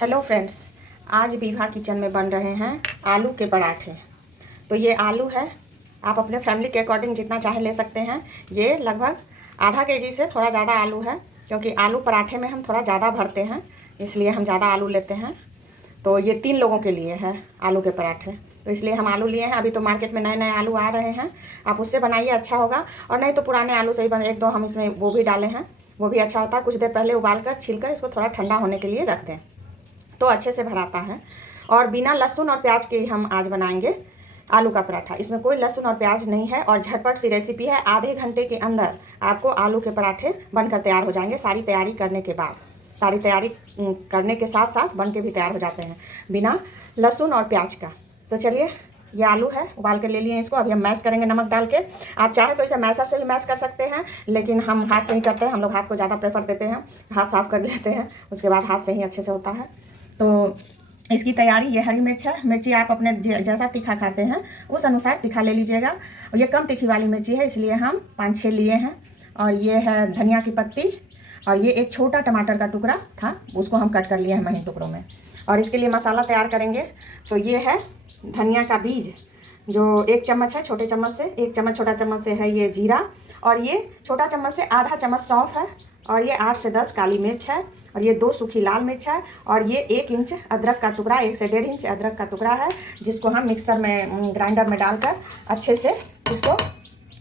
Hello friends, आज Vibha kitchen में बन रहे हैं आलू के पराठे। तो ये आलू है, आप अपने फैमिली के अकॉर्डिंग जितना चाहे ले सकते हैं। ये लगभग आधा केजी से थोड़ा ज़्यादा आलू है, क्योंकि आलू पराठे में हम थोड़ा ज़्यादा भरते हैं, इसलिए हम ज़्यादा आलू लेते हैं। तो ये 3 लोगों के लिए है आलू के पराठे, तो इसलिए हम आलू लिए हैं। अभी तो मार्केट में नए नए आलू आ रहे हैं, आप उससे बनाइए, अच्छा होगा। और नहीं तो पुराने आलू से ही बन, 1-2 हम इसमें वो भी डाले हैं, वो भी अच्छा होता है। कुछ देर पहले उबाल कर छील कर इसको थोड़ा ठंडा होने के लिए रख दें तो अच्छे से भराता है। और बिना लहसुन और प्याज के हम आज बनाएंगे आलू का पराठा। इसमें कोई लहसुन और प्याज नहीं है और झटपट सी रेसिपी है। आधे घंटे के अंदर आपको आलू के पराठे बनकर तैयार हो जाएंगे। सारी तैयारी करने के बाद, सारी तैयारी करने के साथ साथ बन के भी तैयार हो जाते हैं बिना लहसुन और प्याज का। तो चलिए, ये आलू है, उबाल के ले लिए इसको। अभी हम मैश करेंगे नमक डाल के। आप चाहे तो इसे मैशर से भी मैश कर सकते हैं, लेकिन हम हाथ से ही करते हैं। हम लोग हाथ को ज़्यादा प्रेफर देते हैं, हाथ साफ कर लेते हैं, उसके बाद हाथ से ही अच्छे से होता है। तो इसकी तैयारी, ये हरी मिर्च है। मिर्ची आप अपने जैसा तीखा खाते हैं उस अनुसार तीखा ले लीजिएगा। और ये कम तीखी वाली मिर्ची है, इसलिए हम 5-6 लिए हैं। और ये है धनिया की पत्ती, और ये एक छोटा टमाटर का टुकड़ा था, उसको हम कट कर लिए हैं महीन टुकड़ों में। और इसके लिए मसाला तैयार करेंगे। तो ये है धनिया का बीज, जो 1 चम्मच है, छोटे चम्मच से 1 चम्मच, छोटा चम्मच से है ये जीरा। और ये छोटा चम्मच से आधा चम्मच सौंफ है। और ये 8 से 10 काली मिर्च है। और ये 2 सूखी लाल मिर्च है। और ये 1 इंच अदरक का टुकड़ा, 1 से 1.5 इंच अदरक का टुकड़ा है, जिसको हम मिक्सर में, ग्राइंडर में डालकर अच्छे से इसको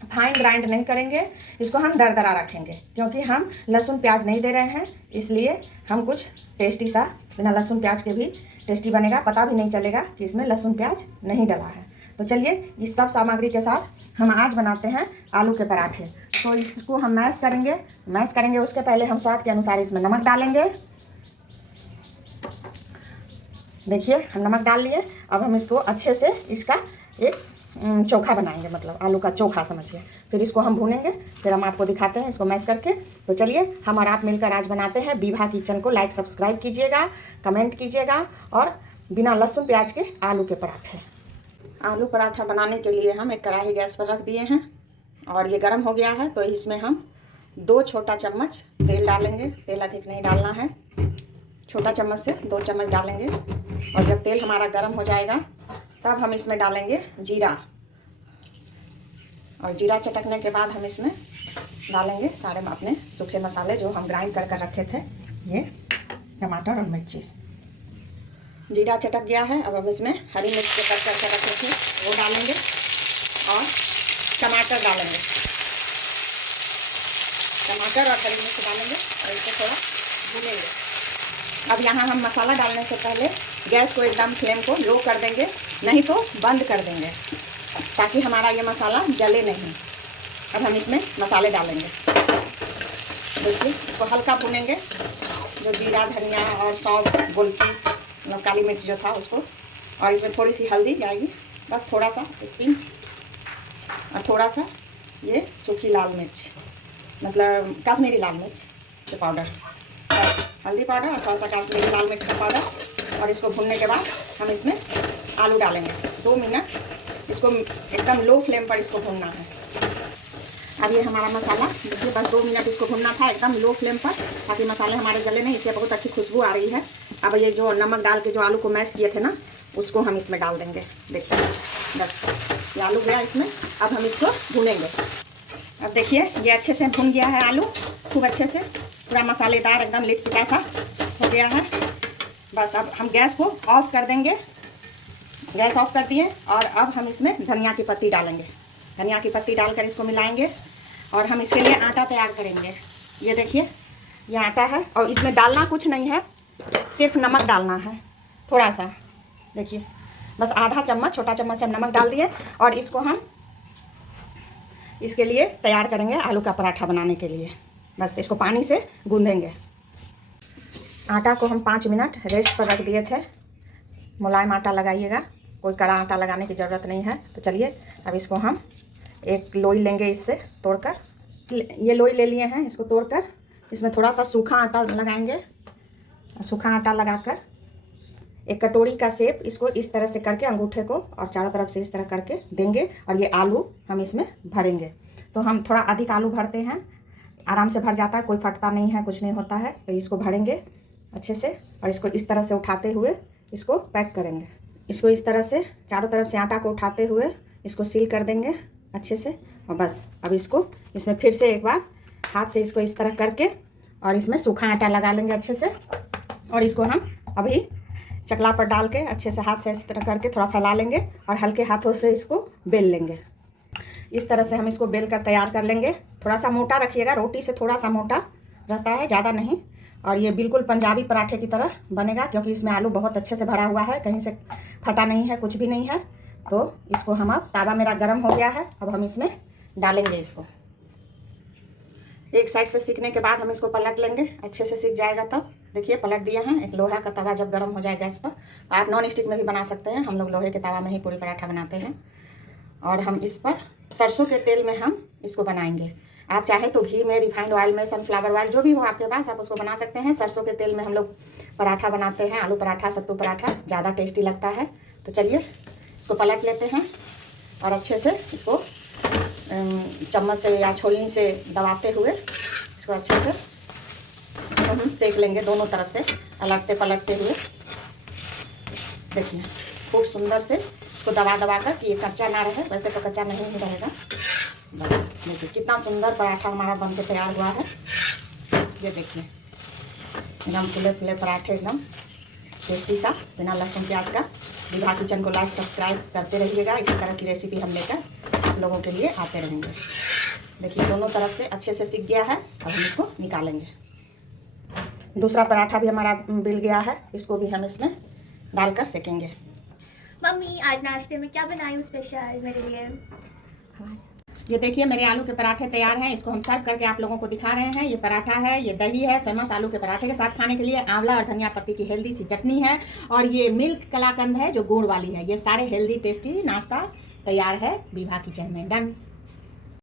फाइन ग्राइंड नहीं करेंगे, इसको हम दरदरा रखेंगे। क्योंकि हम लहसुन प्याज नहीं दे रहे हैं, इसलिए हम कुछ टेस्टी सा, बिना लहसुन प्याज के भी टेस्टी बनेगा। पता भी नहीं चलेगा कि इसमें लहसुन प्याज नहीं डला है। तो चलिए, इस सब सामग्री के साथ हम आज बनाते हैं आलू के पराठे। तो इसको हम मैश करेंगे। उसके पहले हम स्वाद के अनुसार इसमें नमक डालेंगे। देखिए, हम नमक डाल लिए। अब हम इसको अच्छे से, इसका एक चोखा बनाएंगे, मतलब आलू का चोखा समझिए। फिर इसको हम भूनेंगे, फिर हम आपको दिखाते हैं इसको मैश करके। तो चलिए, हम और आप मिलकर आज बनाते हैं विभा किचन को। लाइक सब्सक्राइब कीजिएगा, कमेंट कीजिएगा। और बिना लहसुन प्याज के आलू के पराठे। आलू पराठा बनाने के लिए हम एक कढ़ाई गैस पर रख दिए हैं, और ये गर्म हो गया है। तो इसमें हम 2 छोटा चम्मच तेल डालेंगे। तेल अधिक नहीं डालना है, छोटा चम्मच से 2 चम्मच डालेंगे। और जब तेल हमारा गर्म हो जाएगा, तब हम इसमें डालेंगे जीरा। और जीरा चटकने के बाद हम इसमें डालेंगे सारे अपने सूखे मसाले जो हम ग्राइंड कर कर रखे थे, ये टमाटर और मिर्ची। जीरा चटक गया है। अब हम इसमें हरी मिर्च के कट करके रखे थे वो डालेंगे, और टमाटर डालेंगे। टमाटर और हरी मिर्च डालेंगे और इसे थोड़ा भूनेंगे। अब यहाँ हम मसाला डालने से पहले गैस को एकदम, फ्लेम को लो कर देंगे, नहीं तो बंद कर देंगे, ताकि हमारा ये मसाला जले नहीं। अब हम इसमें मसाले डालेंगे। देखिए, इसको हल्का भूनेंगे, जो जीरा, धनिया और सौंफ, गोलकी, मतलब काली मिर्च जो था उसको। और इसमें थोड़ी सी हल्दी जाएगी, बस थोड़ा सा, 1 पिंच। और थोड़ा सा ये सूखी लाल मिर्च, मतलब कश्मीरी लाल मिर्च के पाउडर, हल्दी पाउडर और थोड़ा सा कश्मीरी लाल मिर्च का पाउडर। और इसको भूनने के बाद हम इसमें आलू डालेंगे। 2 मिनट इसको एकदम लो फ्लेम पर इसको भूनना है। अब ये हमारा मसाला, देखिए, बस 2 मिनट इसको भूनना था एकदम लो फ्लेम पर, ताकि मसाले हमारे जले नहीं। इससे बहुत अच्छी खुशबू आ रही है। अब ये जो नमक डाल के जो आलू को मैश किए थे ना, उसको हम इसमें डाल देंगे। देखिए, बस ये आलू गया इसमें। अब हम इसको भूनेंगे। अब देखिए, ये अच्छे से भून गया है आलू, खूब अच्छे से, पूरा मसालेदार एकदम लिपटा सा हो गया है। बस अब हम गैस को ऑफ कर देंगे। गैस ऑफ कर दिए। और अब हम इसमें धनिया की पत्ती डालेंगे। धनिया की पत्ती डालकर इसको मिलाएंगे। और हम इसके लिए आटा तैयार करेंगे। ये देखिए, ये आटा है, और इसमें डालना कुछ नहीं है, सिर्फ नमक डालना है थोड़ा सा। देखिए, बस आधा चम्मच, छोटा चम्मच से हम नमक डाल दिए। और इसको हम इसके लिए तैयार करेंगे आलू का पराठा बनाने के लिए। बस इसको पानी से गूंदेंगे। आटा को हम 5 मिनट रेस्ट पर रख दिए थे। मुलायम आटा लगाइएगा, कोई कड़ा आटा लगाने की ज़रूरत नहीं है। तो चलिए, अब इसको हम एक लोई लेंगे, इससे तोड़कर, ये लोई ले लिए हैं, इसको तोड़कर इसमें थोड़ा सा सूखा आटा लगाएंगे। सूखा आटा लगाकर एक कटोरी का शेप इसको इस तरह से करके, अंगूठे को और चारों तरफ से इस तरह करके देंगे। और ये आलू हम इसमें भरेंगे। तो हम थोड़ा अधिक आलू भरते हैं, आराम से भर जाता है, कोई फटता नहीं है, कुछ नहीं होता है। तो इसको भरेंगे अच्छे से, और इसको इस तरह से उठाते हुए इसको पैक करेंगे। इसको इस तरह से चारों तरफ से आटा को उठाते हुए इसको सील कर देंगे अच्छे से। और बस अब इसको इसमें फिर से एक बार हाथ से इसको इस तरह करके और इसमें सूखा आटा लगा लेंगे अच्छे से। और इसको हम अभी चकला पर डाल के अच्छे से हाथ से इस तरह करके थोड़ा फैला लेंगे और हल्के हाथों से इसको बेल लेंगे। इस तरह से हम इसको बेल कर तैयार कर लेंगे। थोड़ा सा मोटा रखिएगा, रोटी से थोड़ा सा मोटा रहता है, ज़्यादा नहीं। और ये बिल्कुल पंजाबी पराठे की तरह बनेगा, क्योंकि इसमें आलू बहुत अच्छे से भरा हुआ है, कहीं से फटा नहीं है, कुछ भी नहीं है। तो इसको हम अब, तावा मेरा गर्म हो गया है, अब हम इसमें डालेंगे। इसको एक साइड से सीखने के बाद हम इसको पलट लेंगे, अच्छे से सीख जाएगा तब। देखिए पलट दिया है। एक लोहा का तवा जब गर्म हो जाए गैस पर, तो आप नॉन स्टिक में भी बना सकते हैं, हम लोग लोहे के तवा में ही पूरी पराठा बनाते हैं। और हम इस पर सरसों के तेल में हम इसको बनाएंगे। आप चाहें तो घी में, रिफाइंड ऑयल में, सनफ्लावर ऑयल, जो भी हो आपके पास, आप उसको बना सकते हैं। सरसों के तेल में हम लोग पराठा बनाते हैं, आलू पराठा, सत्तू पराठा, ज़्यादा टेस्टी लगता है। तो चलिए इसको पलट लेते हैं और अच्छे से इसको चम्मच से या छोलनी से दबाते हुए इसको अच्छे से तो हम सेक लेंगे दोनों तरफ से, पलटते पलटते हुए। देखिए खूब सुंदर से इसको दबा दबा कर कि ये कच्चा ना रहे, वैसे तो कच्चा नहीं ही रहेगा। बस देखिए कितना सुंदर पराठा हमारा बन के तैयार हुआ है। ये देखिए एकदम फुले फुले पराठे, एकदम टेस्टी सा, बिना लहसुन प्याज का। विभा किचन को लाइक सब्सक्राइब करते रहिएगा, इसी तरह की रेसिपी हम लेकर लोगों के लिए आते रहेंगे। देखिए दोनों तरफ से अच्छे से सीख गया है, अब हम इसको निकालेंगे। दूसरा पराठा भी हमारा बिल गया है, इसको भी हम इसमें डालकर सेकेंगे। मम्मी आज नाश्ते में क्या बनाई हूँ स्पेशल मेरे लिए? ये देखिए मेरे आलू के पराठे तैयार हैं, इसको हम सर्व करके आप लोगों को दिखा रहे हैं। ये पराठा है, ये दही है, फेमस आलू के पराठे के साथ खाने के लिए आंवला और धनिया पत्ती की हेल्दी सी चटनी है, और ये मिल्क कलाकंद है जो गुड़ वाली है। ये सारे हेल्दी टेस्टी नाश्ता तैयार है विभा किचन में। डन।